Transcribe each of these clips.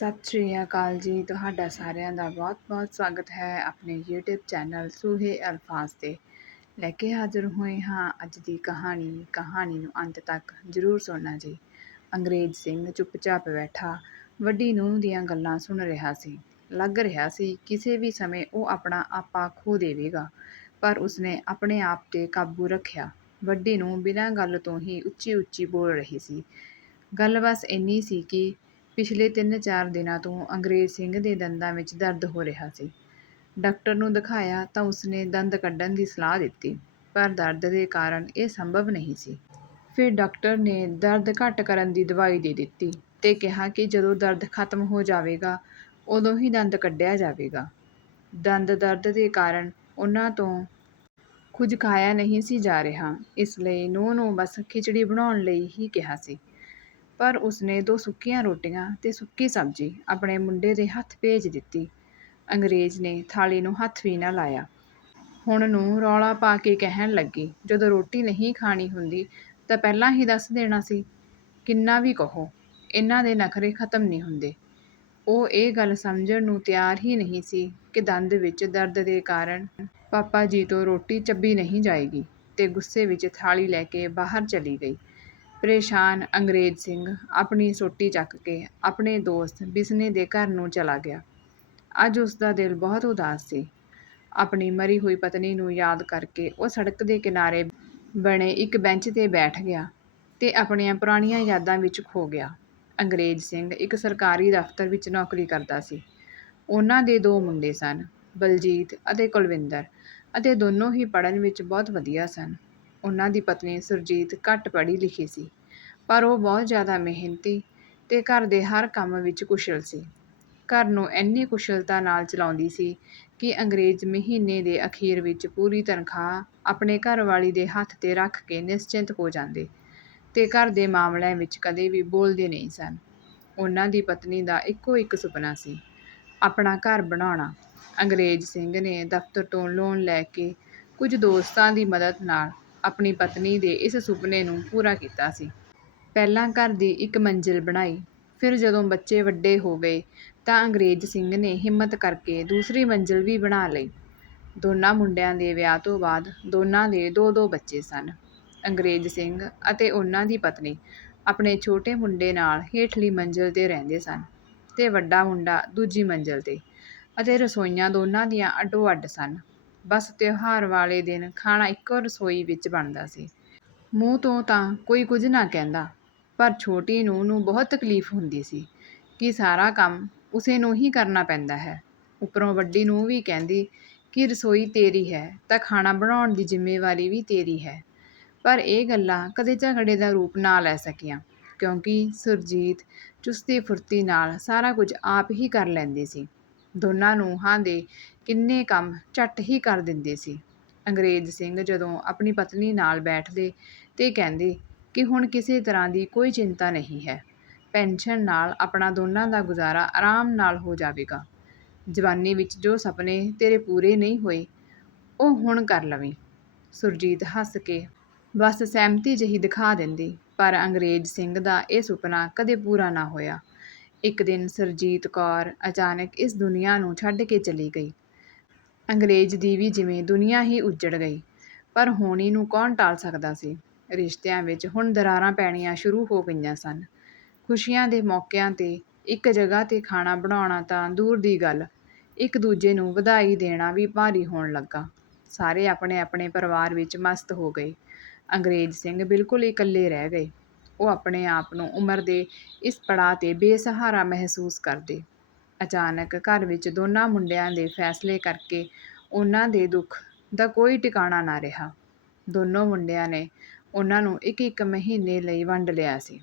ਸਤਿ ਸ਼੍ਰੀ ਅਕਾਲ ਜੀ। ਤੁਹਾਡਾ ਸਾਰਿਆਂ ਦਾ ਬਹੁਤ-ਬਹੁਤ ਸਵਾਗਤ ਹੈ ਆਪਣੇ YouTube ਚੈਨਲ ਸੂਹੇ ਅਲਫਾਜ਼ ਤੇ। ਲੈ ਕੇ ਹਾਜ਼ਰ ਹੋਏ ਹਾਂ ਅੱਜ ਦੀ ਕਹਾਣੀ। ਕਹਾਣੀ ਨੂੰ ਅੰਤ ਤੱਕ ਜ਼ਰੂਰ ਸੁਣਨਾ ਜੀ। ਅੰਗਰੇਜ਼ ਸਿੰਘ ਚੁੱਪਚਾਪ ਬੈਠਾ, ਵੱਡੀ ਨੂੰਹ ਦੀਆਂ ਗੱਲਾਂ ਸੁਣ ਰਿਹਾ ਸੀ। ਲੱਗ ਰਿਹਾ ਸੀ ਕਿਸੇ ਵੀ ਸਮੇਂ ਉਹ ਆਪਣਾ ਆਪਾ ਖੋ ਦੇਵੇਗਾ, ਪਰ ਉਸਨੇ ਆਪਣੇ ਆਪ ਤੇ ਕਾਬੂ ਰੱਖਿਆ। ਵੱਡੀ ਨੂੰ ਬਿਨਾਂ ਗੱਲ ਤੋਂ ਹੀ ਉੱਚੀ-ਉੱਚੀ ਬੋਲ ਰਹੀ ਸੀ। ਗੱਲ ਬਸ ਇੰਨੀ ਸੀ ਕਿ ਪਿਛਲੇ 3-4 ਦਿਨਾਂ ਤੋਂ ਅੰਗਰੇਜ਼ ਸਿੰਘ ਦੇ ਦੰਦਾਂ ਵਿੱਚ ਦਰਦ ਹੋ ਰਿਹਾ ਸੀ। ਡਾਕਟਰ ਨੂੰ ਦਿਖਾਇਆ ਤਾਂ ਉਸਨੇ ਦੰਦ ਕੱਢਣ ਦੀ ਸਲਾਹ ਦਿੱਤੀ, ਪਰ ਦਰਦ ਦੇ ਕਾਰਨ ਇਹ ਸੰਭਵ ਨਹੀਂ ਸੀ। ਫਿਰ ਡਾਕਟਰ ਨੇ ਦਰਦ ਘੱਟ ਕਰਨ ਦੀ ਦਵਾਈ ਦੇ ਦਿੱਤੀ ਤੇ ਕਿਹਾ ਕਿ ਜਦੋਂ ਦਰਦ ਖਤਮ ਹੋ ਜਾਵੇਗਾ, ਉਦੋਂ ਹੀ ਦੰਦ ਕੱਢਿਆ ਜਾਵੇਗਾ। ਦੰਦ ਦਰਦ ਦੇ ਕਾਰਨ ਉਹਨਾਂ ਤੋਂ ਕੁਝ ਖਾਇਆ ਨਹੀਂ ਸੀ ਜਾ ਰਿਹਾ, ਇਸ ਲਈ ਨੂੰਹ ਨੂੰ ਬਸ ਖਿਚੜੀ ਬਣਾਉਣ ਲਈ ਹੀ ਕਿਹਾ ਸੀ। ਪਰ ਉਸਨੇ ਦੋ ਸੁੱਕੀਆਂ ਰੋਟੀਆਂ ਤੇ ਸੁੱਕੀ ਸਬਜ਼ੀ ਆਪਣੇ ਮੁੰਡੇ ਦੇ ਹੱਥ ਭੇਜ ਦਿੱਤੀ। ਅੰਗਰੇਜ਼ ਨੇ ਥਾਲੀ ਨੂੰ ਹੱਥ ਵੀ ਨਾ ਲਾਇਆ। ਹੁਣ ਨੂੰ ਰੌਲਾ ਪਾ ਕੇ ਕਹਿਣ ਲੱਗੀ, ਜਦੋਂ ਰੋਟੀ ਨਹੀਂ ਖਾਣੀ ਹੁੰਦੀ, ਤਾਂ ਪਹਿਲਾਂ ਹੀ ਦੱਸ ਦੇਣਾ ਸੀ। ਕਿੰਨਾ ਵੀ ਕਹੋ, ਇਹਨਾਂ ਦੇ ਨਖਰੇ ਖਤਮ ਨਹੀਂ ਹੁੰਦੇ। ਉਹ ਇਹ ਗੱਲ ਸਮਝਣ ਨੂੰ ਤਿਆਰ ਹੀ ਨਹੀਂ ਸੀ ਕਿ ਦੰਦ ਵਿੱਚ ਦਰਦ ਦੇ ਕਾਰਨ ਪਾਪਾ ਜੀ ਤੋਂ ਰੋਟੀ ਚੱਬੀ ਨਹੀਂ ਜਾਏਗੀ ਤੇ ਗੁੱਸੇ ਵਿੱਚ ਥਾਲੀ ਲੈ ਕੇ ਬਾਹਰ ਚਲੀ ਗਈ। ਪਰੇਸ਼ਾਨ ਅੰਗਰੇਜ਼ ਸਿੰਘ ਆਪਣੀ ਸੋਟੀ ਚੱਕ ਕੇ ਆਪਣੇ ਦੋਸਤ ਬਿਸਨੇ ਦੇ ਘਰ ਨੂੰ ਚਲਾ ਗਿਆ। ਅੱਜ ਉਸ ਦਾ ਦਿਲ ਬਹੁਤ ਉਦਾਸ ਸੀ। ਆਪਣੀ ਮਰੀ ਹੋਈ ਪਤਨੀ ਨੂੰ ਯਾਦ ਕਰਕੇ ਉਹ ਸੜਕ ਦੇ ਕਿਨਾਰੇ ਬਣੇ ਇੱਕ ਬੈਂਚ ਤੇ ਬੈਠ ਗਿਆ ਤੇ ਆਪਣੀਆਂ ਪੁਰਾਣੀਆਂ ਯਾਦਾਂ ਵਿੱਚ ਖੋ ਗਿਆ। ਅੰਗਰੇਜ਼ ਸਿੰਘ ਇੱਕ ਸਰਕਾਰੀ ਦਫ਼ਤਰ ਵਿੱਚ ਨੌਕਰੀ ਕਰਦਾ ਸੀ। ਉਹਨਾਂ ਦੇ ਦੋ ਮੁੰਡੇ ਸਨ, ਬਲਜੀਤ ਅਤੇ ਕੁਲਵਿੰਦਰ ਅਤੇ ਦੋਨੋਂ ਹੀ ਪੜ੍ਹਨ ਵਿੱਚ ਬਹੁਤ ਵਧੀਆ ਸਨ। ਉਹਨਾਂ ਦੀ ਪਤਨੀ ਸੁਰਜੀਤ ਘੱਟ ਪੜ੍ਹੀ ਲਿਖੀ ਸੀ, ਪਰ ਉਹ ਬਹੁਤ ਜ਼ਿਆਦਾ ਮਿਹਨਤੀ ਤੇ ਘਰ ਦੇ ਹਰ ਕੰਮ ਵਿੱਚ ਕੁਸ਼ਲ ਸੀ। ਘਰ ਨੂੰ ਇੰਨੀ ਕੁਸ਼ਲਤਾ ਨਾਲ ਚਲਾਉਂਦੀ ਸੀ ਕਿ ਅੰਗਰੇਜ਼ ਮਹੀਨੇ ਦੇ ਅਖੀਰ ਵਿੱਚ ਪੂਰੀ ਤਨਖਾਹ ਆਪਣੇ ਘਰਵਾਲੀ ਦੇ ਹੱਥ ਤੇ ਰੱਖ ਕੇ ਨਿਸ਼ਚਿੰਤ ਹੋ ਜਾਂਦੇ ਤੇ ਘਰ ਦੇ ਮਾਮਲਿਆਂ ਵਿੱਚ ਕਦੇ ਵੀ ਬੋਲਦੇ ਨਹੀਂ ਸਨ। ਉਹਨਾਂ ਦੀ ਪਤਨੀ ਦਾ ਇੱਕੋ ਇੱਕ ਸੁਪਨਾ ਸੀ, ਆਪਣਾ ਘਰ ਬਣਾਉਣਾ। ਅੰਗਰੇਜ਼ ਸਿੰਘ ਨੇ ਦਫ਼ਤਰ ਤੋਂ ਲੋਨ ਲੈ ਕੇ ਕੁਝ ਦੋਸਤਾਂ ਦੀ ਮਦਦ ਨਾਲ ਆਪਣੀ ਪਤਨੀ ਦੇ ਇਸ ਸੁਪਨੇ ਨੂੰ ਪੂਰਾ ਕੀਤਾ ਸੀ। ਪਹਿਲਾਂ ਘਰ ਦੀ ਇੱਕ ਮੰਜ਼ਿਲ ਬਣਾਈ, ਫਿਰ ਜਦੋਂ ਬੱਚੇ ਵੱਡੇ ਹੋ ਗਏ ਤਾਂ ਅੰਗਰੇਜ਼ ਸਿੰਘ ਨੇ ਹਿੰਮਤ ਕਰਕੇ ਦੂਸਰੀ ਮੰਜ਼ਿਲ ਵੀ ਬਣਾ ਲਈ। ਦੋਨਾਂ ਮੁੰਡਿਆਂ ਦੇ ਵਿਆਹ ਤੋਂ ਬਾਅਦ ਦੋਨਾਂ ਦੇ ਦੋ ਦੋ ਬੱਚੇ ਸਨ। ਅੰਗਰੇਜ਼ ਸਿੰਘ ਅਤੇ ਉਹਨਾਂ ਦੀ ਪਤਨੀ ਆਪਣੇ ਛੋਟੇ ਮੁੰਡੇ ਨਾਲ ਹੇਠਲੀ ਮੰਜ਼ਿਲ ਤੇ ਰਹਿੰਦੇ ਸਨ ਤੇ ਵੱਡਾ ਮੁੰਡਾ ਦੂਜੀ ਮੰਜ਼ਿਲ ਤੇ ਅਤੇ ਰਸੋਈਆਂ ਦੋਨਾਂ ਦੀਆਂ ਅੱਡੋ ਅੱਡ ਸਨ। ਬਸ ਤਿਉਹਾਰ ਵਾਲੇ ਦਿਨ ਖਾਣਾ ਇੱਕੋ ਰਸੋਈ ਵਿੱਚ ਬਣਦਾ ਸੀ। ਮੂੰਹ ਤੋਂ ਤਾਂ ਕੋਈ ਕੁਝ ਨਾ ਕਹਿੰਦਾ, ਪਰ ਛੋਟੀ ਨੂੰਹ ਨੂੰ ਬਹੁਤ ਤਕਲੀਫ ਹੁੰਦੀ ਸੀ ਕਿ ਸਾਰਾ ਕੰਮ ਉਸੇ ਨੂੰ ਹੀ ਕਰਨਾ ਪੈਂਦਾ ਹੈ। ਉੱਪਰੋਂ ਵੱਡੀ ਨੂੰਹ ਵੀ ਕਹਿੰਦੀ ਕਿ ਰਸੋਈ ਤੇਰੀ ਹੈ ਤਾਂ ਖਾਣਾ ਬਣਾਉਣ ਦੀ ਜ਼ਿੰਮੇਵਾਰੀ ਵੀ ਤੇਰੀ ਹੈ। ਪਰ ਇਹ ਗੱਲਾਂ ਕਦੇ ਝਗੜੇ ਦਾ ਰੂਪ ਨਾ ਲੈ ਸਕੀਆਂ, ਕਿਉਂਕਿ ਸੁਰਜੀਤ ਚੁਸਤੀ ਫੁਰਤੀ ਨਾਲ ਸਾਰਾ ਕੁਝ ਆਪ ਹੀ ਕਰ ਲੈਂਦੀ ਸੀ। ਦੋਨਾਂ ਨੂੰਹਾਂ ਦੇ ਕਿੰਨੇ ਕੰਮ ਝੱਟ ਹੀ ਕਰ ਦਿੰਦੇ ਸੀ। ਅੰਗਰੇਜ਼ ਸਿੰਘ ਜਦੋਂ ਆਪਣੀ ਪਤਨੀ ਨਾਲ ਬੈਠਦੇ ਤੇ ਕਹਿੰਦੇ ਕਿ ਹੁਣ ਕਿਸੇ ਤਰ੍ਹਾਂ ਦੀ ਕੋਈ ਚਿੰਤਾ ਨਹੀਂ ਹੈ। ਪੈਨਸ਼ਨ ਨਾਲ ਆਪਣਾ ਦੋਨਾਂ ਦਾ ਗੁਜ਼ਾਰਾ ਆਰਾਮ ਨਾਲ ਹੋ ਜਾਵੇਗਾ। ਜਵਾਨੀ ਵਿੱਚ ਜੋ ਸੁਪਨੇ ਤੇਰੇ ਪੂਰੇ ਨਹੀਂ ਹੋਏ, ਉਹ ਹੁਣ ਕਰ ਲਵੀਂ। ਸੁਰਜੀਤ ਹੱਸ ਕੇ ਬਸ ਸਹਿਮਤੀ ਜਿਹੀ ਦਿਖਾ ਦਿੰਦੀ, ਪਰ ਅੰਗਰੇਜ਼ ਸਿੰਘ ਦਾ ਇਹ ਸੁਪਨਾ ਕਦੇ ਪੂਰਾ ਨਾ ਹੋਇਆ। ਇੱਕ ਦਿਨ ਸਰਜੀਤ ਕੌਰ ਅਚਾਨਕ ਇਸ ਦੁਨੀਆ ਨੂੰ ਛੱਡ ਕੇ ਚਲੀ ਗਈ। ਅੰਗਰੇਜ਼ ਦੀ ਵੀ ਜਿਵੇਂ ਦੁਨੀਆ ਹੀ ਉੱਜੜ ਗਈ, ਪਰ ਹੋਣੀ ਨੂੰ ਕੌਣ ਟਾਲ ਸਕਦਾ ਸੀ? ਰਿਸ਼ਤਿਆਂ ਵਿੱਚ ਹੁਣ ਦਰਾਰਾਂ ਪੈਣੀਆਂ ਸ਼ੁਰੂ ਹੋ ਗਈਆਂ ਸਨ। ਖੁਸ਼ੀਆਂ ਦੇ ਮੌਕਿਆਂ ਤੇ ਇੱਕ ਜਗ੍ਹਾ ਤੇ ਖਾਣਾ ਬਣਾਉਣਾ ਤਾਂ ਦੂਰ ਦੀ ਗੱਲ, ਇੱਕ ਦੂਜੇ ਨੂੰ ਵਧਾਈ ਦੇਣਾ ਵੀ ਭਾਰੀ ਹੋਣ ਲੱਗਾ। ਸਾਰੇ ਆਪਣੇ ਆਪਣੇ ਪਰਿਵਾਰ ਵਿੱਚ ਮਸਤ ਹੋ ਗਏ। ਅੰਗਰੇਜ਼ ਸਿੰਘ ਬਿਲਕੁਲ ਇਕੱਲੇ ਰਹਿ ਗਏ। ਉਹ ਆਪਣੇ ਆਪ ਨੂੰ ਉਮਰ ਦੇ ਇਸ ਪੜਾਅ ਤੇ ਬੇਸਹਾਰਾ ਮਹਿਸੂਸ ਕਰਦੇ। ਅਚਾਨਕ ਘਰ ਵਿੱਚ ਦੋਨਾਂ ਮੁੰਡਿਆਂ ਦੇ ਫੈਸਲੇ ਕਰਕੇ ਉਹਨਾਂ ਦੇ ਦੁੱਖ ਦਾ ਕੋਈ ਟਿਕਾਣਾ ਨਾ ਰਿਹਾ। ਦੋਨੋਂ ਮੁੰਡਿਆਂ ਨੇ ਉਹਨਾਂ ਨੂੰ ਇੱਕ ਇੱਕ ਮਹੀਨੇ ਲਈ ਵੰਡ ਲਿਆ ਸੀ।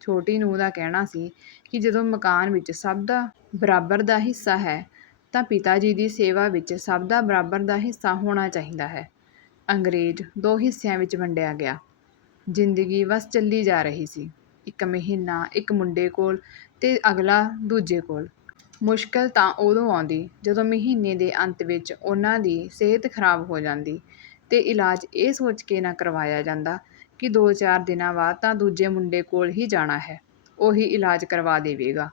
ਛੋਟੀ ਨੂੰ ਦਾ ਕਹਿਣਾ ਸੀ ਕਿ ਜਦੋਂ ਮਕਾਨ ਵਿੱਚ ਸਭ ਦਾ ਬਰਾਬਰ ਦਾ ਹਿੱਸਾ ਹੈ, ਤਾਂ ਪਿਤਾ ਜੀ ਦੀ ਸੇਵਾ ਵਿੱਚ ਸਭ ਦਾ ਬਰਾਬਰ ਦਾ ਹਿੱਸਾ ਹੋਣਾ ਚਾਹੀਦਾ ਹੈ। ਅੰਗਰੇਜ਼ ਦੋ ਹਿੱਸਿਆਂ ਵਿੱਚ ਵੰਡਿਆ ਗਿਆ। ਜ਼ਿੰਦਗੀ ਬਸ ਚੱਲੀ ਜਾ ਰਹੀ ਸੀ। ਇੱਕ ਮਹੀਨਾ, ਇੱਕ ਮੁੰਡੇ ਕੋਲ ਅਤੇ ਅਗਲਾ ਦੂਜੇ ਕੋਲ। ਮੁਸ਼ਕਲ ਤਾਂ ਉਦੋਂ ਆਉਂਦੀ ਜਦੋਂ ਮਹੀਨੇ ਦੇ ਅੰਤ ਵਿੱਚ ਉਹਨਾਂ ਦੀ ਸਿਹਤ ਖਰਾਬ ਹੋ ਜਾਂਦੀ ਅਤੇ ਇਲਾਜ ਇਹ ਸੋਚ ਕੇ ਨਾ ਕਰਵਾਇਆ ਜਾਂਦਾ ਕਿ ਦੋ ਚਾਰ ਦਿਨਾਂ ਬਾਅਦ ਤਾਂ ਦੂਜੇ ਮੁੰਡੇ ਕੋਲ ਹੀ ਜਾਣਾ ਹੈ। ਉਹੀ ਇਲਾਜ ਕਰਵਾ ਦੇਵੇਗਾ।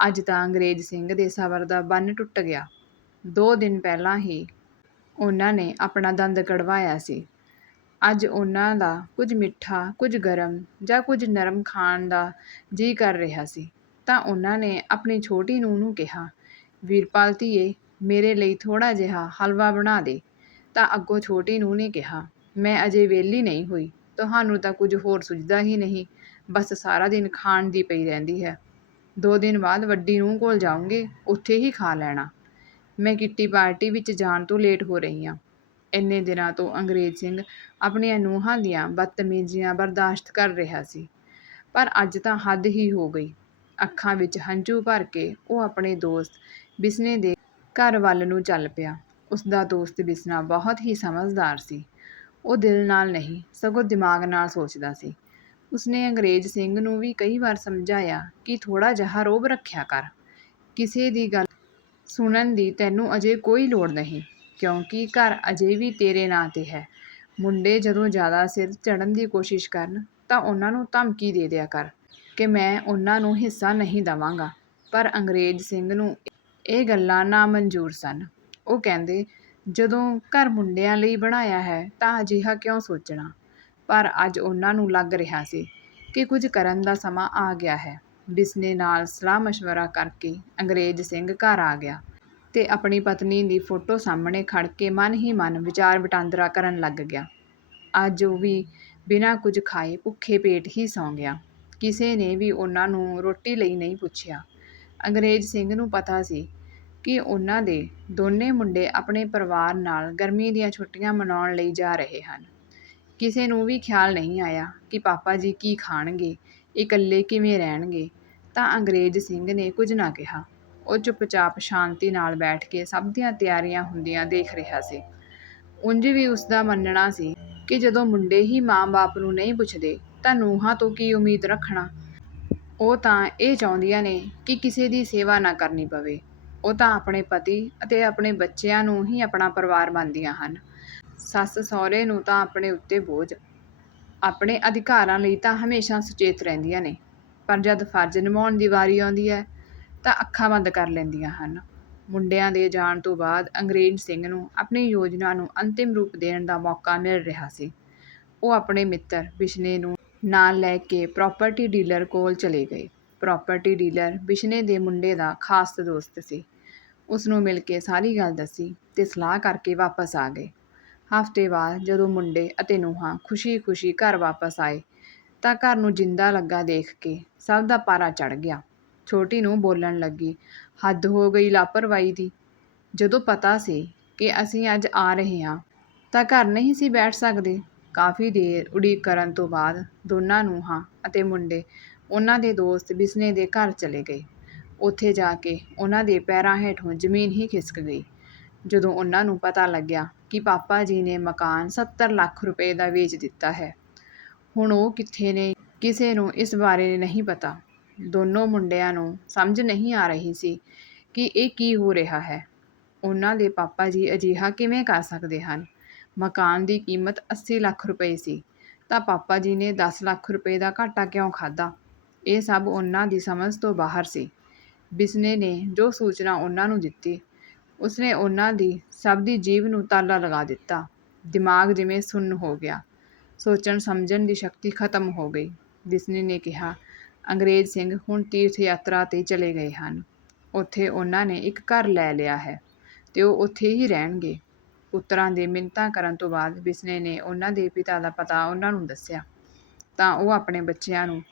ਅੱਜ ਤਾਂ ਅੰਗਰੇਜ਼ ਸਿੰਘ ਦੇ ਸਬਰ ਦਾ ਬੰਨ ਟੁੱਟ ਗਿਆ। ਦੋ ਦਿਨ ਪਹਿਲਾਂ ਹੀ ਉਹਨਾਂ ਨੇ ਆਪਣਾ ਦੰਦ ਕਢਵਾਇਆ ਸੀ। ਅੱਜ ਉਹਨਾਂ ਦਾ ਕੁਝ ਮਿੱਠਾ, ਕੁਝ ਗਰਮ ਜਾਂ ਕੁਝ ਨਰਮ ਖਾਣ ਦਾ ਜੀਅ ਕਰ ਰਿਹਾ ਸੀ, ਤਾਂ ਉਹਨਾਂ ਨੇ ਆਪਣੀ ਛੋਟੀ ਨੂੰਹ ਨੂੰ ਕਿਹਾ, ਵੀਰਪਾਲ ਧੀਏ, ਮੇਰੇ ਲਈ ਥੋੜ੍ਹਾ ਜਿਹਾ ਹਲਵਾ ਬਣਾ ਦੇ। ਤਾਂ ਅੱਗੋਂ ਛੋਟੀ ਨੂੰਹ ਨੇ ਕਿਹਾ, ਮੈਂ ਅਜੇ ਵਿਹਲੀ ਨਹੀਂ ਹੋਈ, ਤੁਹਾਨੂੰ ਤਾਂ ਕੁਝ ਹੋਰ ਸੁੱਝਦਾ ਹੀ ਨਹੀਂ, ਬਸ ਸਾਰਾ ਦਿਨ ਖਾਣ ਦੀ ਪਈ ਰਹਿੰਦੀ ਹੈ। ਦੋ ਦਿਨ ਬਾਅਦ ਵੱਡੀ ਨੂੰਹ ਕੋਲ ਜਾਉਂਗੇ ਉੱਥੇ ਹੀ ਖਾ ਲੈਣਾ। ਮੈਂ ਕਿੱਟੀ ਪਾਰਟੀ ਵਿੱਚ ਜਾਣ ਤੋਂ ਲੇਟ ਹੋ ਰਹੀ ਹਾਂ। ਇੰਨੇ ਦਿਨਾਂ ਤੋਂ ਅੰਗਰੇਜ਼ ਸਿੰਘ ਆਪਣੀਆਂ ਨੂੰਹਾਂ ਦੀਆਂ ਬਦਤਮੀਜ਼ੀਆਂ ਬਰਦਾਸ਼ਤ ਕਰ ਰਿਹਾ ਸੀ। ਪਰ ਅੱਜ ਤਾਂ ਹੱਦ ਹੀ ਹੋ ਗਈ। ਅੱਖਾਂ ਵਿੱਚ ਹੰਝੂ ਭਰ ਕੇ ਉਹ ਆਪਣੇ ਦੋਸਤ ਬਿਸਨੇ ਦੇ ਘਰ ਵੱਲ ਨੂੰ ਚੱਲ ਪਿਆ। ਉਸ ਦਾ ਦੋਸਤ ਬਿਸਨਾ ਬਹੁਤ ਹੀ ਸਮਝਦਾਰ ਸੀ। ਉਹ ਦਿਲ ਨਾਲ ਨਹੀਂ, ਸਗੋਂ ਦਿਮਾਗ ਨਾਲ ਸੋਚਦਾ ਸੀ। ਉਸਨੇ ਅੰਗਰੇਜ਼ ਸਿੰਘ ਨੂੰ ਵੀ ਕਈ ਵਾਰ ਸਮਝਾਇਆ ਕਿ ਥੋੜਾ ਜਿਹਾ ਰੋਬ ਰੱਖਿਆ ਕਰ। ਕਿਸੇ ਦੀ ਗੱਲ ਸੁਣਨ ਦੀ ਤੈਨੂੰ ਅਜੇ ਕੋਈ ਲੋੜ ਨਹੀਂ। ਕਿਉਂਕਿ ਘਰ ਅਜੇ ਵੀ ਤੇਰੇ ਨਾਂ ਤੇ ਹੈ ਮੁੰਡੇ ਜਦੋਂ ਜ਼ਿਆਦਾ ਸਿਰ ਚੜਨ ਦੀ ਕੋਸ਼ਿਸ਼ ਕਰਨ ਤਾਂ ਉਹਨਾਂ ਨੂੰ ਧਮਕੀ ਦੇ ਦਿਆ ਕਰ ਕਿ ਮੈਂ ਉਹਨਾਂ ਨੂੰ ਹਿੱਸਾ ਨਹੀਂ ਦਵਾਂਗਾ ਪਰ ਅੰਗਰੇਜ਼ ਸਿੰਘ ਨੂੰ ਇਹ ਗੱਲਾਂ ਨਾ ਮਨਜ਼ੂਰ ਸਨ ਉਹ ਕਹਿੰਦੇ ਜਦੋਂ ਘਰ ਮੁੰਡਿਆਂ ਲਈ ਬਣਾਇਆ ਹੈ ਤਾਂ ਅਜਿਹਾ ਕਿਉਂ ਸੋਚਣਾ ਪਰ ਅੱਜ ਉਹਨਾਂ ਨੂੰ ਲੱਗ ਰਿਹਾ ਸੀ ਕਿ ਕੁਝ ਕਰਨ ਦਾ ਸਮਾਂ ਆ ਗਿਆ ਹੈ ਬਿਸਨੇ ਨਾਲ ਸਲਾਹ مشورہ ਕਰਕੇ ਅੰਗਰੇਜ਼ ਸਿੰਘ ਘਰ ਆ ਗਿਆ ਤੇ ਆਪਣੀ ਪਤਨੀ ਦੀ ਫੋਟੋ ਸਾਹਮਣੇ ਖੜ ਕੇ ਮਨ ਹੀ ਮਨ ਵਿਚਾਰ ਵਟਾਂਦਰਾ ਕਰਨ ਲੱਗ ਗਿਆ। ਅੱਜ ਉਹ ਵੀ ਬਿਨਾਂ ਕੁਝ ਖਾਏ ਭੁੱਖੇ ਪੇਟ ਹੀ ਸੌਂ ਗਿਆ। ਕਿਸੇ ਨੇ ਵੀ ਉਹਨਾਂ ਨੂੰ ਰੋਟੀ ਲਈ ਨਹੀਂ ਪੁੱਛਿਆ। ਅੰਗਰੇਜ਼ ਸਿੰਘ ਨੂੰ ਪਤਾ ਸੀ ਕਿ ਉਹਨਾਂ ਦੇ ਦੋਨੇ ਮੁੰਡੇ ਆਪਣੇ ਪਰਿਵਾਰ ਨਾਲ ਗਰਮੀ ਦੀਆਂ ਛੁੱਟੀਆਂ ਮਨਾਉਣ ਲਈ ਜਾ ਰਹੇ ਹਨ। ਕਿਸੇ ਨੂੰ ਵੀ ਖਿਆਲ ਨਹੀਂ ਆਇਆ ਕਿ ਪਾਪਾ ਜੀ ਕੀ ਖਾਣਗੇ, ਇਕੱਲੇ ਕਿਵੇਂ ਰਹਿਣਗੇ, ਤਾਂ ਅੰਗਰੇਜ਼ ਸਿੰਘ ਨੇ ਕੁਝ ਨਾ ਕਿਹਾ। ਉਹ ਚੁੱਪਚਾਪ ਸ਼ਾਂਤੀ ਨਾਲ ਬੈਠ ਕੇ ਸਭ ਦੀਆਂ ਤਿਆਰੀਆਂ ਹੁੰਦੀਆਂ ਦੇਖ ਰਿਹਾ ਸੀ। ਉਂਝ ਵੀ ਉਸ ਦਾ ਮੰਨਣਾ ਸੀ ਕਿ ਜਦੋਂ ਮੁੰਡੇ ਹੀ ਮਾਂ-ਬਾਪ ਨੂੰ ਨਹੀਂ ਪੁੱਛਦੇ ਤਾਂ ਨੂੰਹਾਂ ਤੋਂ ਕੀ ਉਮੀਦ ਰੱਖਣਾ। ਉਹ ਤਾਂ ਇਹ ਚਾਹੁੰਦੀਆਂ ਨੇ ਕਿ ਕਿਸੇ ਦੀ ਸੇਵਾ ਨਾ ਕਰਨੀ ਪਵੇ। ਉਹ ਤਾਂ ਆਪਣੇ ਪਤੀ ਅਤੇ ਆਪਣੇ ਬੱਚਿਆਂ ਨੂੰ ਹੀ ਆਪਣਾ ਪਰਿਵਾਰ ਮੰਨਦੀਆਂ ਹਨ। ਸੱਸ ਸਹੁਰੇ ਨੂੰ ਤਾਂ ਆਪਣੇ ਉੱਤੇ ਬੋਝ, ਆਪਣੇ ਅਧਿਕਾਰਾਂ ਲਈ ਤਾਂ ਹਮੇਸ਼ਾ ਸੁਚੇਤ ਰਹਿੰਦੀਆਂ ਨੇ। ਪਰ ਜਦ ਫਰਜ਼ ਨਿਭਾਉਣ ਦੀ ਵਾਰੀ ਆਉਂਦੀ ਹੈ ਤਾਂ ਅੱਖਾਂ ਬੰਦ ਕਰ ਲੈਂਦੀਆਂ ਹਨ। ਮੁੰਡਿਆਂ ਦੇ ਜਾਣ ਤੋਂ ਬਾਅਦ ਅੰਗਰੇਜ਼ ਸਿੰਘ ਨੂੰ ਆਪਣੀ ਯੋਜਨਾ ਨੂੰ ਅੰਤਿਮ ਰੂਪ ਦੇਣ ਦਾ ਮੌਕਾ ਮਿਲ ਰਿਹਾ ਸੀ। ਉਹ ਆਪਣੇ ਮਿੱਤਰ ਬਿਸ਼ਨੇ ਨੂੰ ਨਾਲ ਲੈ ਕੇ ਪ੍ਰਾਪਰਟੀ ਡੀਲਰ ਕੋਲ ਚਲੇ ਗਏ। ਪ੍ਰਾਪਰਟੀ ਡੀਲਰ ਬਿਸ਼ਨੇ ਦੇ ਮੁੰਡੇ ਦਾ ਖਾਸ ਦੋਸਤ ਸੀ। ਉਸ ਨੂੰ ਮਿਲ ਕੇ ਸਾਰੀ ਗੱਲ ਦੱਸੀ ਤੇ ਸਲਾਹ ਕਰਕੇ ਵਾਪਸ ਆ ਗਏ। ਹਫ਼ਤੇ ਬਾਅਦ ਜਦੋਂ ਮੁੰਡੇ ਅਤੇ ਨੂਹਾਂ ਖੁਸ਼ੀ-ਖੁਸ਼ੀ ਘਰ ਵਾਪਸ ਆਏ ਤਾਂ ਘਰ ਨੂੰ ਜਿੰਦਾ ਲੱਗਾ ਦੇਖ ਕੇ ਸਭ ਦਾ ਪਾਰਾ ਚੜ ਗਿਆ। ਛੋਟੀ ਨੂੰ ਬੋਲਣ ਲੱਗੀ। ਹੱਦ ਹੋ ਗਈ ਲਾਪਰਵਾਹੀ ਦੀ। ਜਦੋਂ ਪਤਾ ਸੀ ਕਿ ਅਸੀਂ ਅੱਜ ਆ ਰਹੇ ਹਾਂ, ਤਾਂ ਘਰ ਨਹੀਂ ਸੀ ਬੈਠ ਸਕਦੇ। ਕਾਫੀ ਦੇਰ ਉਡੀਕ ਕਰਨ ਤੋਂ ਬਾਅਦ ਦੋਨਾਂ ਨੂੰਹਾਂ ਅਤੇ ਮੁੰਡੇ, ਉਹਨਾਂ ਦੇ ਦੋਸਤ ਬਿਸਨੇ ਦੇ ਘਰ ਚਲੇ ਗਏ। ਉੱਥੇ ਜਾ ਕੇ ਉਹਨਾਂ ਦੇ ਪੈਰਾਂ ਹੇਠੋਂ ਜ਼ਮੀਨ ਹੀ ਖਿਸਕ ਗਈ। ਜਦੋਂ ਉਹਨਾਂ ਨੂੰ ਪਤਾ ਲੱਗਿਆ ਕਿ ਪਾਪਾ ਜੀ ਨੇ ਮਕਾਨ 70 ਲੱਖ ਰੁਪਏ ਦਾ ਵੇਚ ਦਿੱਤਾ ਹੈ, ਹੁਣ ਉਹ ਕਿੱਥੇ ਨੇ, ਕਿਸੇ ਨੂੰ ਇਸ ਬਾਰੇ ਨਹੀਂ ਪਤਾ। ਦੋਨੋਂ ਮੁੰਡਿਆਂ ਨੂੰ ਸਮਝ ਨਹੀਂ ਆ ਰਹੀ ਸੀ ਕਿ ਇਹ ਕੀ ਹੋ ਰਿਹਾ ਹੈ। ਉਹਨਾਂ ਦੇ ਪਾਪਾ ਜੀ ਅਜਿਹਾ ਕਿਵੇਂ ਕਰ ਸਕਦੇ ਹਨ? ਮਕਾਨ ਦੀ ਕੀਮਤ 80 ਲੱਖ ਰੁਪਏ ਸੀ। ਤਾਂ ਪਾਪਾ ਜੀ ਨੇ 10 ਲੱਖ ਰੁਪਏ ਦਾ ਘਾਟਾ ਕਿਉਂ ਖਾਦਾ ਇਹ ਸਭ ਉਹਨਾਂ ਦੀ ਸਮਝ ਤੋਂ ਬਾਹਰ ਸੀ। ਬਿਸਨੇ ਨੇ ਜੋ ਸੂਚਨਾ ਉਹਨਾਂ ਨੂੰ ਦਿੱਤੀ, ਉਸਨੇ ਉਹਨਾਂ ਦੀ ਸਭ ਦੀ ਜੀਵ ਨੂੰ ਤਾਲਾ ਲਗਾ ਦਿੱਤਾ। ਦਿਮਾਗ ਜਿਵੇਂ ਸੁੰਨ ਹੋ ਗਿਆ। ਸੋਚਣ ਸਮਝਣ ਦੀ ਸ਼ਕਤੀ ਖਤਮ ਹੋ ਗਈ। ਬਿਸਨੇ ਨੇ ਕਿਹਾ ਅੰਗਰੇਜ਼ ਸਿੰਘ ਹੁਣ ਤੀਰਥ ਯਾਤਰਾ ਤੇ ਚਲੇ ਗਏ ਹਨ। ਉੱਥੇ ਉਹਨਾਂ ਨੇ ਇੱਕ ਘਰ ਲੈ ਲਿਆ ਹੈ ਤੇ ਉਹ ਉੱਥੇ ਹੀ ਰਹਿਣਗੇ। ਪੁੱਤਰਾਂ ਦੇ ਮਿੰਨਤਾਂ ਕਰਨ ਤੋਂ ਬਾਅਦ ਬਿਸਨੇ ਨੇ ਉਹਨਾਂ ਦੇ ਪਿਤਾ ਦਾ ਪਤਾ ਉਹਨਾਂ ਨੂੰ ਦੱਸਿਆ। ਤਾਂ ਉਹ ਆਪਣੇ ਬੱਚਿਆਂ ਨੂੰ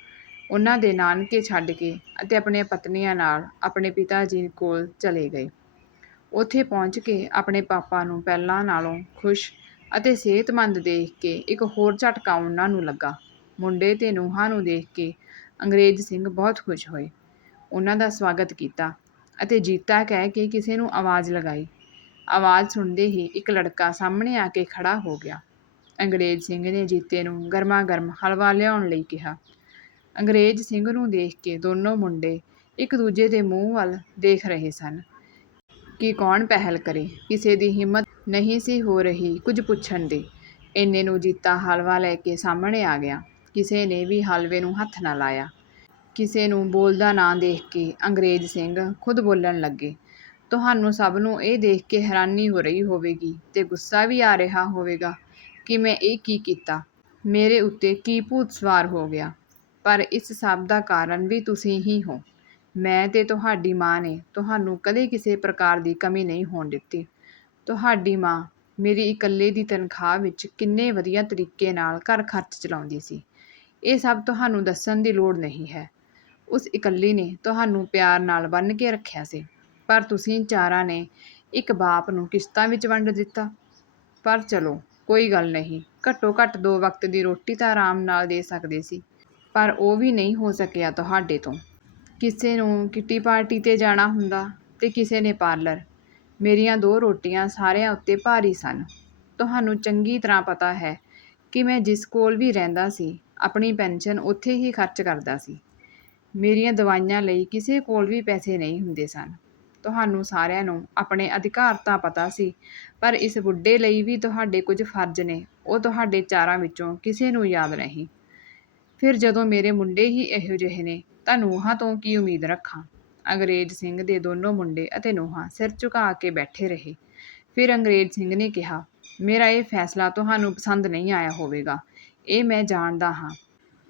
ਉਹਨਾਂ ਦੇ ਨਾਨਕੇ ਛੱਡ ਕੇ ਅਤੇ ਆਪਣੀਆਂ ਪਤਨੀਆਂ ਨਾਲ ਆਪਣੇ ਪਿਤਾ ਜੀ ਕੋਲ ਚਲੇ ਗਏ। ਉੱਥੇ ਪਹੁੰਚ ਕੇ ਆਪਣੇ ਪਾਪਾ ਨੂੰ ਪਹਿਲਾਂ ਨਾਲੋਂ ਖੁਸ਼ ਅਤੇ ਸਿਹਤਮੰਦ ਦੇਖ ਕੇ ਇੱਕ ਹੋਰ ਝਟਕਾ ਉਹਨਾਂ ਨੂੰ ਲੱਗਾ। ਮੁੰਡੇ ਤੇ ਨੂੰਹਾਂ ਨੂੰ ਦੇਖ ਕੇ ਅੰਗਰੇਜ਼ ਸਿੰਘ ਬਹੁਤ ਖੁਸ਼ ਹੋਏ। ਉਹਨਾਂ ਦਾ ਸਵਾਗਤ ਕੀਤਾ ਅਤੇ ਜੀਤਾ ਕਹਿ ਕੇ ਕਿਸੇ ਨੂੰ ਆਵਾਜ਼ ਲਗਾਈ। ਆਵਾਜ਼ ਸੁਣਦੇ ਹੀ ਇੱਕ ਲੜਕਾ ਸਾਹਮਣੇ ਆ ਕੇ ਖੜਾ ਹੋ ਗਿਆ। ਅੰਗਰੇਜ਼ ਸਿੰਘ ਨੇ ਜੀਤੇ ਨੂੰ ਗਰਮਾ ਗਰਮ ਹਲਵਾ ਲਿਆਉਣ ਲਈ ਕਿਹਾ। ਅੰਗਰੇਜ਼ ਸਿੰਘ ਨੂੰ ਦੇਖ ਕੇ ਦੋਨੋਂ ਮੁੰਡੇ ਇੱਕ ਦੂਜੇ ਦੇ ਮੂੰਹ ਵੱਲ ਦੇਖ ਰਹੇ ਸਨ। ਕਿ ਕੌਣ ਪਹਿਲ ਕਰੇ? ਕਿਸੇ ਦੀ ਹਿੰਮਤ ਨਹੀਂ ਸੀ ਹੋ ਰਹੀ ਕੁਝ ਪੁੱਛਣ ਦੀ। ਇੰਨੇ ਨੂੰ ਜੀਤਾ ਹਲਵਾ ਲੈ ਕੇ ਸਾਹਮਣੇ ਆ ਗਿਆ। ਕਿਸੇ ਨੇ ਵੀ ਹਲਵੇ ਨੂੰ ਹੱਥ ਨਾ ਲਾਇਆ। ਕਿਸੇ ਨੂੰ ਬੋਲਦਾ ਨਾ ਦੇਖ ਕੇ ਅੰਗਰੇਜ਼ ਸਿੰਘ ਖੁਦ ਬੋਲਣ ਲੱਗੇ। ਤੁਹਾਨੂੰ ਸਭ ਨੂੰ ਇਹ ਦੇਖ ਕੇ ਹੈਰਾਨੀ ਹੋ ਰਹੀ ਹੋਵੇਗੀ ਤੇ ਗੁੱਸਾ ਵੀ ਆ ਰਿਹਾ ਹੋਵੇਗਾ ਕਿ ਮੈਂ ਇਹ ਕੀ ਕੀਤਾ। ਮੇਰੇ ਉੱਤੇ ਕੀ ਭੂਤ ਸਵਾਰ ਹੋ ਗਿਆ। ਪਰ ਇਸ ਸਭ ਦਾ ਕਾਰਨ ਵੀ ਤੁਸੀਂ ਹੀ ਹੋ। ਮੈਂ ਤੇ ਤੁਹਾਡੀ ਮਾਂ ਨੇ ਤੁਹਾਨੂੰ ਕਦੇ ਕਿਸੇ ਪ੍ਰਕਾਰ ਦੀ ਕਮੀ ਨਹੀਂ ਹੋਣ ਦਿੱਤੀ। ਤੁਹਾਡੀ ਮਾਂ ਮੇਰੀ ਇਕੱਲੇ ਦੀ ਤਨਖਾਹ ਵਿੱਚ ਕਿੰਨੇ ਵਧੀਆ ਤਰੀਕੇ ਨਾਲ ਘਰ ਖਰਚ ਚਲਾਉਂਦੀ ਸੀ। ਇਹ ਸਭ ਤੁਹਾਨੂੰ ਦੱਸਣ ਦੀ ਲੋੜ ਨਹੀਂ ਹੈ। ਉਸ ਇਕੱਲੀ ਨੇ ਤੁਹਾਨੂੰ ਪਿਆਰ ਨਾਲ ਬੰਨ੍ਹ ਕੇ ਰੱਖਿਆ ਸੀ। ਪਰ ਤੁਸੀਂ ਚਾਰਾਂ ਨੇ ਇੱਕ ਬਾਪ ਨੂੰ ਕਿਸ਼ਤਾਂ ਵਿੱਚ ਵੰਡ ਦਿੱਤਾ। ਪਰ ਚਲੋ, ਕੋਈ ਗੱਲ ਨਹੀਂ। ਘੱਟੋ ਘੱਟ ਦੋ ਵਕਤ ਦੀ ਰੋਟੀ ਤਾਂ ਆਰਾਮ ਨਾਲ ਦੇ ਸਕਦੇ ਸੀ। ਪਰ ਉਹ ਵੀ ਨਹੀਂ ਹੋ ਸਕਿਆ ਤੁਹਾਡੇ ਤੋਂ। ਕਿਸੇ ਨੂੰ ਕਿੱਟੀ ਪਾਰਟੀ ਤੇ ਜਾਣਾ ਹੁੰਦਾ ਤੇ ਕਿਸੇ ਨੇ ਪਾਰਲਰ। ਮੇਰੀਆਂ ਦੋ ਰੋਟੀਆਂ ਸਾਰਿਆਂ ਉੱਤੇ ਭਾਰੀ ਸਨ। ਤੁਹਾਨੂੰ ਚੰਗੀ ਤਰ੍ਹਾਂ ਪਤਾ ਹੈ ਕਿ ਮੈਂ ਜਿਸ ਕੋਲ ਵੀ ਰਹਿੰਦਾ ਸੀ ਆਪਣੀ ਪੈਨਸ਼ਨ ਉੱਥੇ ਹੀ ਖਰਚ ਕਰਦਾ ਸੀ। ਮੇਰੀਆਂ ਦਵਾਈਆਂ ਲਈ ਕਿਸੇ ਕੋਲ ਵੀ ਪੈਸੇ ਨਹੀਂ ਹੁੰਦੇ ਸਨ। ਤੁਹਾਨੂੰ ਸਾਰਿਆਂ ਨੂੰ ਆਪਣੇ ਅਧਿਕਾਰ ਤਾਂ ਪਤਾ ਸੀ, ਪਰ ਇਸ ਬੁੱਢੇ ਲਈ ਵੀ ਤੁਹਾਡੇ ਕੁਝ ਫਰਜ਼ ਨੇ, ਉਹ ਤੁਹਾਡੇ ਚਾਰਾਂ ਵਿੱਚੋਂ ਕਿਸੇ ਨੂੰ ਯਾਦ ਨਹੀਂ। ਫਿਰ ਜਦੋਂ ਮੇਰੇ ਮੁੰਡੇ ਹੀ ਇਹੋ ਜਿਹੇ ਨੇ, ਤਾਂ ਨੂਹਾਂ ਤੋਂ ਕੀ ਉਮੀਦ ਰੱਖਾਂ? ਅੰਗਰੇਜ਼ ਸਿੰਘ ਦੇ ਦੋਨੋਂ ਮੁੰਡੇ ਅਤੇ ਨੂਹਾਂ ਸਿਰ ਝੁਕਾ ਕੇ ਬੈਠੇ ਰਹੇ। ਫਿਰ ਅੰਗਰੇਜ਼ ਸਿੰਘ ਨੇ ਕਿਹਾ, ਮੇਰਾ ਇਹ ਫੈਸਲਾ ਤੁਹਾਨੂੰ ਪਸੰਦ ਨਹੀਂ ਆਇਆ ਹੋਵੇਗਾ। ਇਹ ਮੈਂ ਜਾਣਦਾ ਹਾਂ।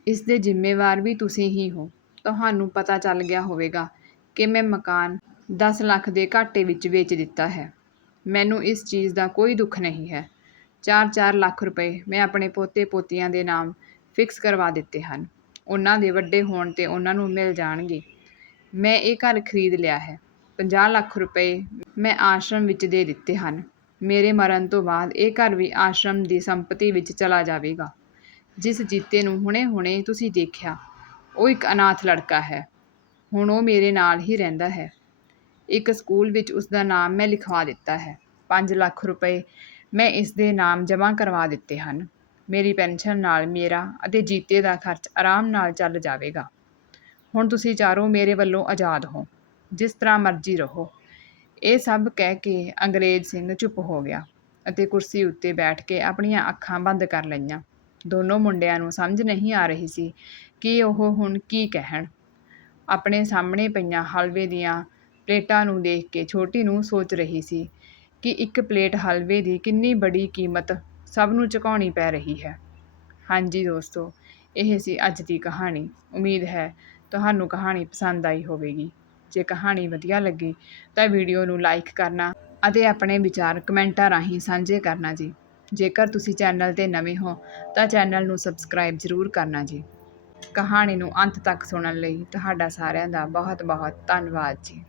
ਇਸ ਦੇ ਜ਼ਿੰਮੇਵਾਰ ਵੀ ਤੁਸੀਂ ਹੀ ਹੋ। ਤੁਹਾਨੂੰ ਪਤਾ ਚੱਲ ਗਿਆ ਹੋਵੇਗਾ ਕਿ ਮੈਂ ਮਕਾਨ 10 ਲੱਖ ਦੇ ਘਾਟੇ ਵਿੱਚ ਵੇਚ ਦਿੱਤਾ ਹੈ। ਮੈਨੂੰ ਇਸ ਚੀਜ਼ ਦਾ ਕੋਈ ਦੁੱਖ ਨਹੀਂ ਹੈ। 4-4 ਲੱਖ ਰੁਪਏ ਮੈਂ ਆਪਣੇ ਪੋਤੇ ਪੋਤੀਆਂ ਦੇ ਨਾਮ ਫਿਕਸ ਕਰਵਾ ਦਿੱਤੇ ਹਨ। ਉਹਨਾਂ ਦੇ ਵੱਡੇ ਹੋਣ ਤੇ ਉਹਨਾਂ ਨੂੰ ਮਿਲ ਜਾਣਗੇ। ਮੈਂ ਇਹ ਘਰ ਖਰੀਦ ਲਿਆ ਹੈ। 50 ਲੱਖ ਰੁਪਏ ਮੈਂ ਆਸ਼ਰਮ ਵਿੱਚ ਦੇ ਦਿੱਤੇ ਹਨ। ਮੇਰੇ ਮਰਨ ਤੋਂ ਬਾਅਦ ਇਹ ਘਰ ਵੀ ਆਸ਼ਰਮ ਦੀ ਸੰਪਤੀ ਵਿੱਚ ਚਲਾ ਜਾਵੇਗਾ। ਜਿਸ ਜੀਤੇ ਨੂੰ ਹੁਣੇ-ਹੁਣੇ ਤੁਸੀਂ ਦੇਖਿਆ, ਉਹ ਇੱਕ ਅਨਾਥ ਲੜਕਾ ਹੈ। ਹੁਣ ਉਹ ਮੇਰੇ ਨਾਲ ਹੀ ਰਹਿੰਦਾ ਹੈ। ਇੱਕ ਸਕੂਲ ਵਿੱਚ ਉਸ ਦਾ ਨਾਮ ਮੈਂ ਲਿਖਵਾ ਦਿੱਤਾ ਹੈ। 5 ਲੱਖ ਰੁਪਏ ਮੈਂ ਇਸ ਦੇ ਨਾਮ ਜਮ੍ਹਾਂ ਕਰਵਾ ਦਿੱਤੇ ਹਨ। ਮੇਰੀ ਪੈਨਸ਼ਨ ਨਾਲ ਮੇਰਾ ਅਤੇ ਜੀਤੇ ਦਾ ਖਰਚ ਆਰਾਮ ਨਾਲ ਚੱਲ ਜਾਵੇਗਾ। ਹੁਣ ਤੁਸੀਂ ਚਾਰੋਂ ਮੇਰੇ ਵੱਲੋਂ ਆਜ਼ਾਦ ਹੋ। ਜਿਸ ਤਰ੍ਹਾਂ ਮਰਜ਼ੀ ਰਹੋ। ਇਹ ਸਭ ਕਹਿ ਕੇ ਅੰਗਰੇਜ਼ ਸਿੰਘ ਚੁੱਪ ਹੋ ਗਿਆ ਅਤੇ ਕੁਰਸੀ ਉੱਤੇ ਬੈਠ ਕੇ ਆਪਣੀਆਂ ਅੱਖਾਂ ਬੰਦ ਕਰ ਲਈਆਂ। ਦੋਨੋਂ ਮੁੰਡਿਆਂ ਨੂੰ ਸਮਝ ਨਹੀਂ ਆ ਰਹੀ ਸੀ ਕਿ ਉਹ ਹੁਣ ਕੀ ਕਹਿਣ। ਆਪਣੇ ਸਾਹਮਣੇ ਪਈਆਂ ਹਲਵੇ ਦੀਆਂ ਪਲੇਟਾਂ ਨੂੰ ਦੇਖ ਕੇ ਛੋਟੀ ਨੂੰ ਸੋਚ ਰਹੀ ਸੀ ਕਿ ਇੱਕ ਪਲੇਟ ਹਲਵੇ ਦੀ ਕਿੰਨੀ ਬੜੀ ਕੀਮਤ ਸਭ ਨੂੰ ਚੁਕਾਉਣੀ ਪੈ ਰਹੀ ਹੈ। ਹਾਂਜੀ ਦੋਸਤੋ, ਇਹ ਸੀ ਅੱਜ ਦੀ ਕਹਾਣੀ। ਉਮੀਦ ਹੈ ਤੁਹਾਨੂੰ ਕਹਾਣੀ ਪਸੰਦ ਆਈ ਹੋਵੇਗੀ। ਜੇ ਕਹਾਣੀ ਵਧੀਆ ਲੱਗੀ ਤਾਂ ਵੀਡੀਓ ਨੂੰ ਲਾਈਕ ਕਰਨਾ ਅਤੇ ਆਪਣੇ ਵਿਚਾਰ ਕਮੈਂਟਾਂ ਰਾਹੀਂ ਸਾਂਝੇ ਕਰਨਾ ਜੀ। ਜੇਕਰ ਤੁਸੀਂ ਚੈਨਲ ਤੇ ਨਵੇਂ ਹੋ, ਤਾਂ ਚੈਨਲ ਨੂੰ ਸਬਸਕ੍ਰਾਈਬ ਜ਼ਰੂਰ ਕਰਨਾ ਜੀ। ਕਹਾਣੀ ਨੂੰ ਅੰਤ ਤੱਕ ਸੁਣਨ ਲਈ ਤੁਹਾਡਾ ਸਾਰਿਆਂ ਦਾ ਬਹੁਤ ਬਹੁਤ ਧੰਨਵਾਦ ਜੀ।